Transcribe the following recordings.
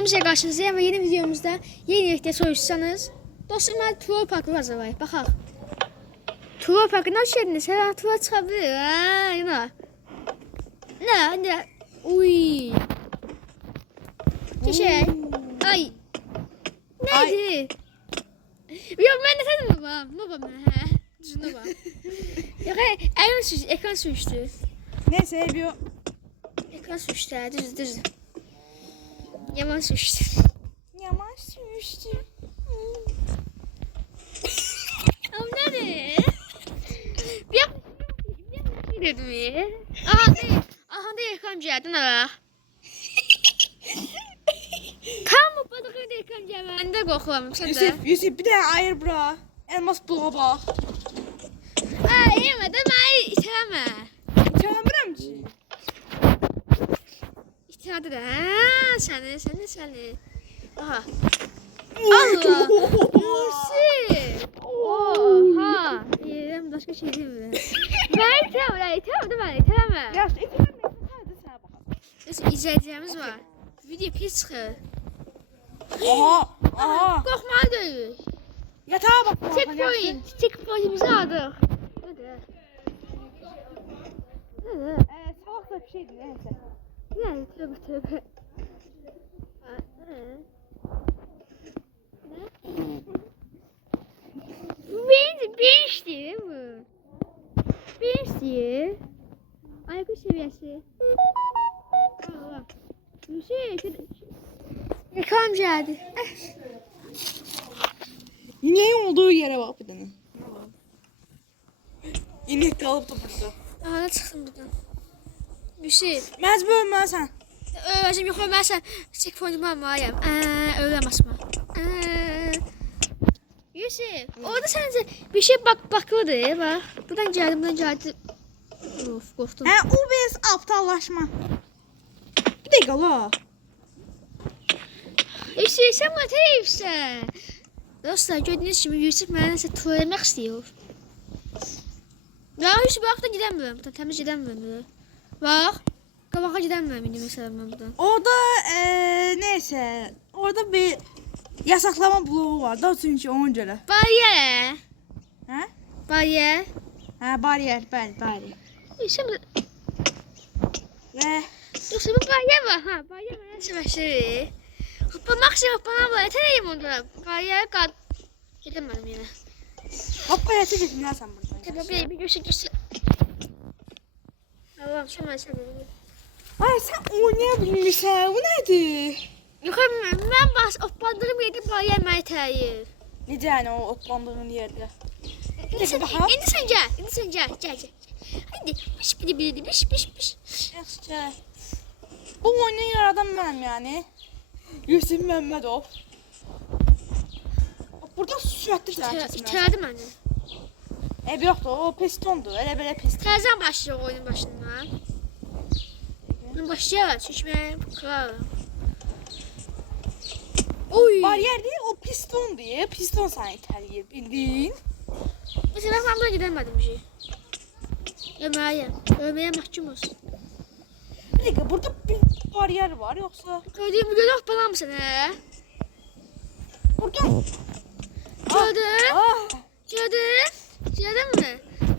videomuzla qarşınızdayım və yeni videomuzda yeni ehtiyac soyuşsanız dostum, mən Troll Parkı hazırlayıb. Baxaq. Troll Parkı nə şeydiniz? Hər troll çıxa bilir. Nə? Uy. Şey. Ay. Neydi? Yok, mən də sənin babam. Hə. Düzünə bax. Yox, ekran sürüşdü. Neyse bir Ekran sürüşdü, düz. Yaman sürüşdü. yaman sürüştü. Ama nədir? Bir şey dedim. Aha, da ekran gəldi, nə bax. Tam bu da ekran gəldi. Mən də qorxuram, sən də. Yusuf bir tane ayır bura. Elmas buluğa bak. Yemə də məni itələmə. Çağırmıram ki. İtələdi də, səni. Aha. Allah. Yusuf. Oha. Yerəm, başqa şey demir. Mən itələmə. Yaxşı, itiləməyəsən, hadi sənə baxalım. Neyse, izləyəcəyimiz var. Video pis çıxır. Aha. Qorxmalı deyil. Yatağa bak. Checkpointimizi aldıq. Nədir? Salak da bir şeydi, neyse. Yəni, tövbə. Beşdir bu. Beşdir. IQ seviyesi. Allah. Ekran geldi. İneğin olduğu yere bak bir tane. İnek kalıp da burada. Aha, çıxdım buradan. Yusuf. Məcbur ölməlisən. Özüm yox, ölməlisən. Checkpoint'imi almalıyam. Öləm asma. Yusuf, orada səncə bir şey bakırdı. Bax. Buradan gəldi. Of, qorxdum. OBS aptallaşma. Bir dəqiqə la. Yusuf, sən bana tərəfsən. Dostlar, gördüyünüz kimi Yusuf mənə nəsə törəmək istəyir. Ya Yusuf, bax da gedəmirəm. Buradan təmiz gedəmirəm. Bax. Qabağa gedəmirəm indi məsələn mən buradan. Orada neyse. Orada bir yasaklama bloğu var da çünkü ona göre. Bariyer. Hə? Bariyer. Hə, bariyer, bəli. Yusuf, Və dostlar, bu bariyer var. Ha, bariyer mənə səbəşdirir. Bu maksimum bana var. Yetereyim onda. Bariyer qad. Gedəmirəm yenə. hop belirti getməlisən buradan. Tabii bir göster. Allah'ım sen. Ay sen oynayabilmişsən, bu nədir? Yok, ben oplandığım yerde bariyer mənə tərəyir. Necə yəni o otlandığın yerdə? İndi sən gəl. Hadi, piş. Yaxşı, gəl. Bu oyunu yaradan mənəm yəni. Yusuf Məmmədov. Burada sürətli keçmək. İtələdi məni. Yoxdur, o pistondur, elə belə piston. Təzən başlayır oyunun başından. Bunun başlayalım, çünkü ben kralım. Oy. Bariyer deyil, o piston deyil. Piston səni itələyir, bildin? Mesela ben buna gidemedim bir şey. Ölmeye mahkum olsun. Bir dəqiqə, burada bir bariyer var, yoxsa? Gördüğüm video yok bana mısın he? Buradan. Gördün mü?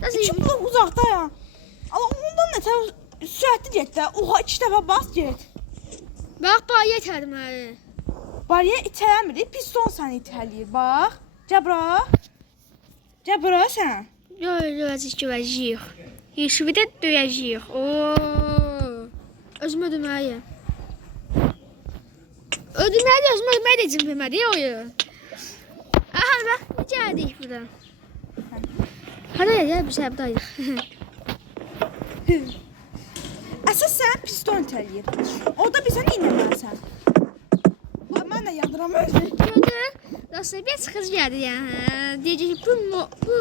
Nasıl? Çok da uzaqda ya. Amma ondan nətər sürətli get də. Oha, 2 dəfə bas get. Bak bariyer itələdim hə. Bariyer itələmir, piston səni itələyir, bax. Gəl bura sən. Görəcəyik. Yusufu da döyəcəyik. Oo. Özümə ödüməliyəm. Özümə də izin vermədi oyun. Aha, bax, gəldik buradan. Haraya gəl, biz buradayıq. Əsas sən piston itələyir. Orada bir sən inəməlisən. Mən də yandıram özüm. Gördün? Dostlar, bir çıxız gəldi yəni. Deyəcək ki, bu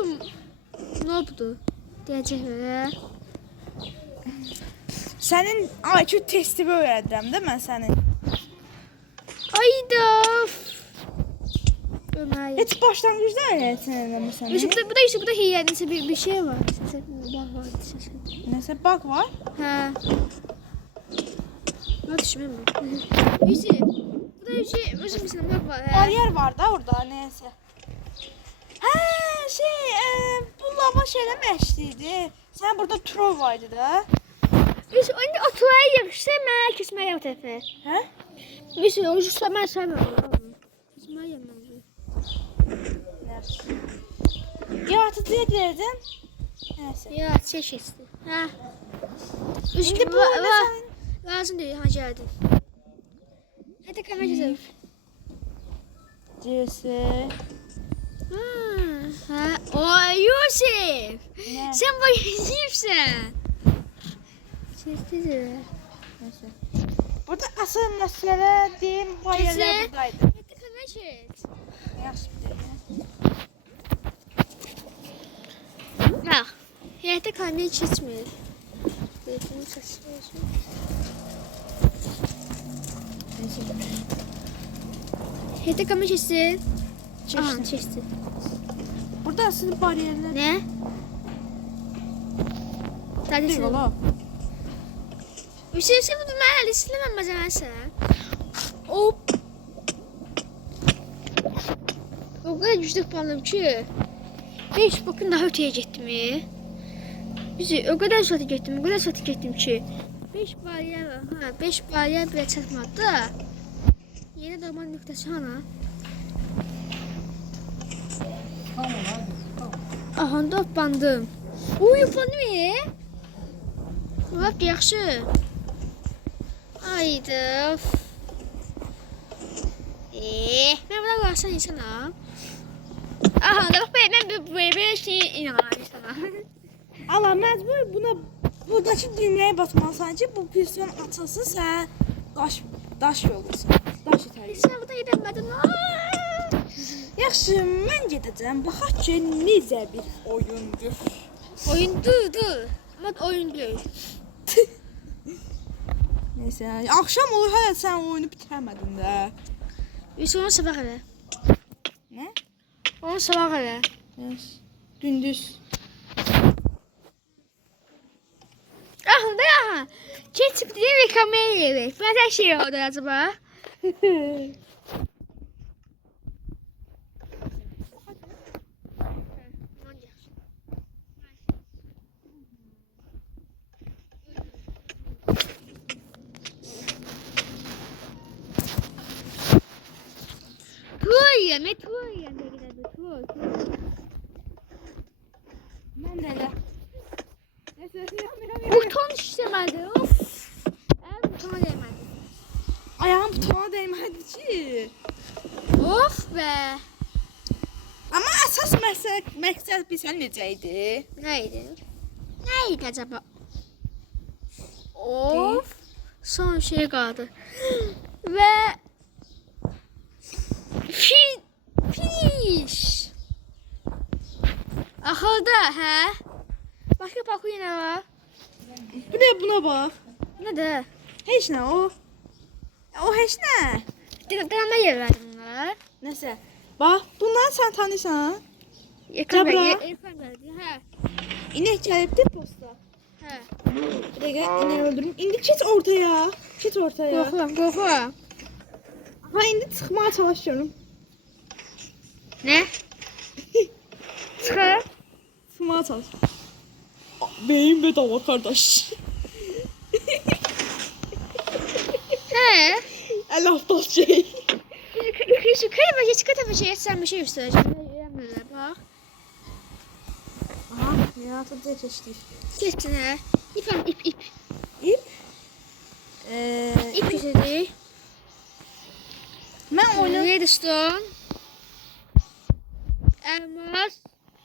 nə oldu? Deyəcək belə. Sənin IQ testini öyrədirəm də mən sənin. Ayda. Ömər. Heç başlanğıcda öyrətsən eləməsən. Bu da hiyədə bir şey var. Nəsə bug var? Hə. Nə düşməm. Yusuf, bu da Bizim sınıfda var. Bariyer var da orada neyse. Hə, bu lava şeylə məşqliydi. Sən burada troll vardı da. Biz onu oturaya yığışsa mən keçməyə o tərəfə. Hə? Biz o yüzden mən sevməm. Keçməyə yeməm. Yaratıcıya deyəcəm. Nəysə. Ya çeşitli. Hə. İndi bu oyunda sən... Lazım deyil, ha gəldi. Hadi kamera çekelim. Cesi. Ha, o Yusuf. Ne? Sen bu Yusuf'sen. Çeşitli. Nəysə. Burada asıl məsələ deyim, bayırlar buradaydı. Hadi kamera çek. Yaxşı bir Bak. Həyətdə kamera çəkmir. Telefonun səsi olsun. Həyətdə kamera çəksin. Aha, çəksin. Burada asıl bariyerler. Ne? Tadi Değil sen. ola. Bir şey bu mən əli siləməm məsələn. Hop. O kadar güçlü planım ki. Hiç bakın daha öteye gittim. Bizi o kadar saati gittim ki. 5 bariyer var. Ha, 5 bariyer bile çatmadı da. Yeni doğman nöqtəsi hana? Aha, da bandım. Yupandım Bak yaxşı. Haydi. Ben buna qalsan insana. Aha, da bax mən böyle şey inanıram sana. Allah məcbur buna buradakı düğməyə basmalısan ki, bu piston açılsın, sən daş yollusun. Daş itərik. Sen burada gedəmədin. Yaxşı, mən gedəcəm. Baxaq ki, necə bir oyundur. Oyundur. Ama oyun değil. Neyse, axşam olur, hələ sən oyunu bitirəmədin də. Biz onu sabah elə. Nə? Onu sabah elə. Yes. Gündüz. Aha. Keçib diye bir kamera yedik. Ben her şey oldu acaba. Tuğ yeme gidelim. Mən də elə. Neyse, Buton işlemedi. Of. Butona değmedi. ayağım butona dəymədi ki. Of be. Amma əsas məqsəd bilsən necə idi? Neydi? Neydi acaba? Of. Son şey kaldı. Ve finish. Ahırda he? Başka parkur yine var. Bu ne, buna bax. Ne de? Heç nə o. O heç nə. Deneme yer verdim bunlara. Nəsə. Bax, bunları sən tanıyırsan? Ekran Cabra. Ekran verdi. He. İnek gəlibdi posta. He. Bir dəqiqə ineği öldürüm. İndi keç ortaya. Keç ortaya. Korkuyorum. Ha, indi çıxmağa çalışıyorum. Ne? Çıkar. Çıxmağa çalış. Beyin bedava kardeş. He. El aptal şey. Yukarı tabii sen bir şey göstereceğim. Bak. Aha, yaratıcıya keçdik. Geçtin he. İp. İp. İp yüzüdü. Mən oyunu... Redstone. Elmas.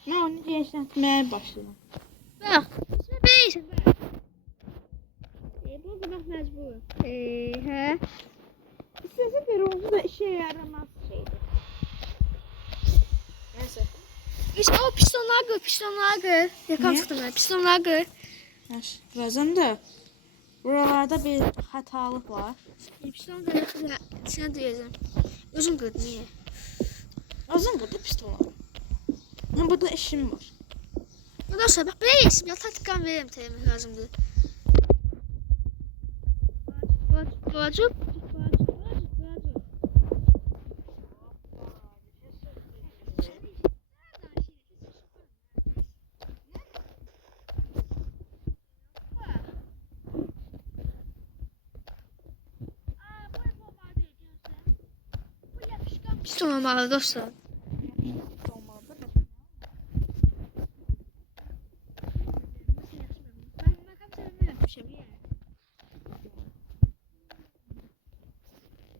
Mən onu genişlətməyə başlayıram. Bak. Neyse bak. Bu bak mecbur. He. İstəsə bir oldu da işe yaramaz şeydir. Neyse. İşte o pistonlar gır. Yakam Ne? çıktım ben. Pistonlar gır. Yaş, birazdan da buralarda bir hatalıq var. Piston gır. Sen duyacağım. Uzun gır niye? Azın burada piston var. Ama burada işim var. Ondan sonra bak böyle yesim. Ya taktikan veririm temin lazımdı. Bacıp. Pis olmamalı dostlar. Olmalıdır.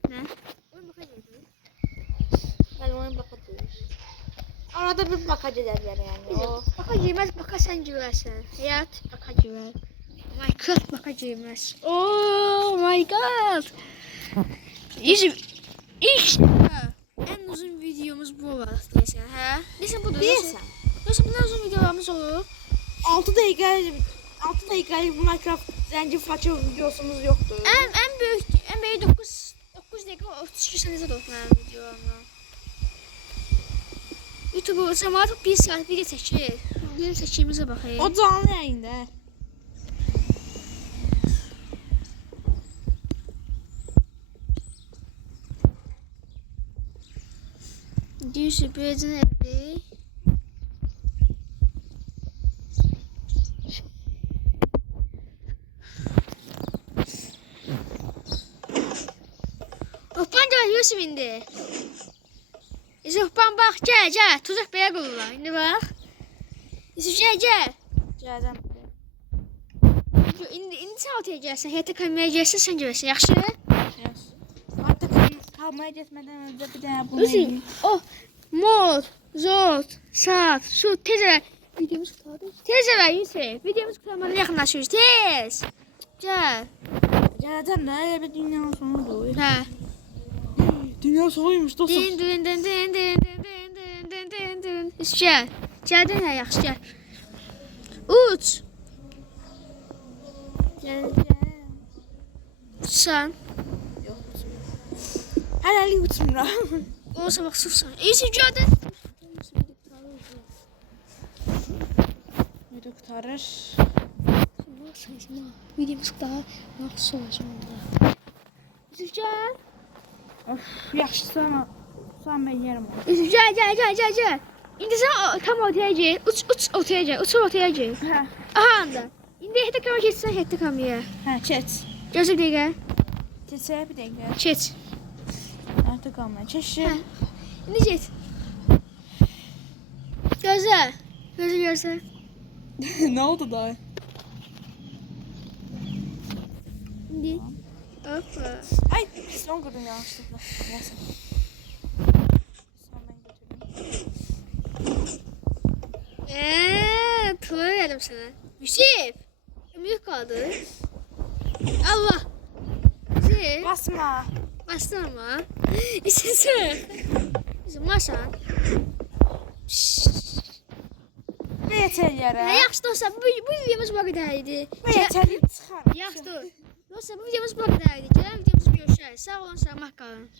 Ne? Oyun bakacağız. Ben ona bakacağım. Arada bir bakacağız yani. O. Bakacağız, bakasan güversen. Hayat bakacağız. Minecraft bakacağız. Oh my god. İlk en uzun videomuz bu var desen, hə? Desən budur. Deyəsən. Yoxsa bundan uzun videolarımız olur. 6 dakikalık Minecraft zəncir façı videosumuz yoktur. En büyük 9 dakika 32 saniye de mənim videolarımdan. YouTube'u artık 1 saat video çəkir. Video çəkimizə baxayım. O canlı yayında. Düzü böcün evi. Hoppan gel Yusuf indi. Hoppan bak gel tuzak belə qururlar. İndi bax. Yusuf gel. Gələcəm. İndi sən ortaya gəlsən, həyətə kameraya gəlsən sən görəsən, yaxşı? Artık kalmaya geçmeden önce bir daha bunu Yusuf, mor, zot, saat, su, tezə videomuz qurtardı. Tezə ver Yusuf, videomuz qurtarmadan yaxınlaşıyoruz, tez. Gəl. Gələcəm də, elə bir dünyanın sonudur. Hə. Dünya sonuymuş dostum. Din din din din din din din din din din. Yusuf gəl. Gəldin hə, yaxşı gəl. Uç. Gələcəm. Uçsan. Hələlik uçmuram. Olsa bax susan. Yusuf gəldin. Video qurtarır. Videomuz qurtarır. Yaxşı olacaq onda. Yusuf gəl. Of, yaxşı sonra mən yerim. Yusuf gəl. İndi sən tam ortaya gel. Uç ortaya gel. Uç ortaya gel. Hə. Aha anda. İndi həyətə kamera keçsən həyətə kameraya. Hə, keç. Gözlə bir dəqiqə. Keçək bir dəqiqə. Keç. Artıq qalmaya. Keç. Hə. İndi get. Gözlə. Ne oldu da? İndi. Hoppa. Ay, son qurdum yanlışlıqla. Neyse. Son mən götürdüm. Tuğla verdim sana. Yusuf. Ömür kaldı. Allah. Yusuf. Basma. Bastın ama. İstesene. Yusuf maşan. Ne yeter yere? Yaxşı dostlar, bu videomuz bu qədər idi. Ne yeter çıxar. Yaxşı dostlar, bu videomuz bu qədər idi. Gələn videomuzda görüşərik. Sağ olun, sağlamaq qalın.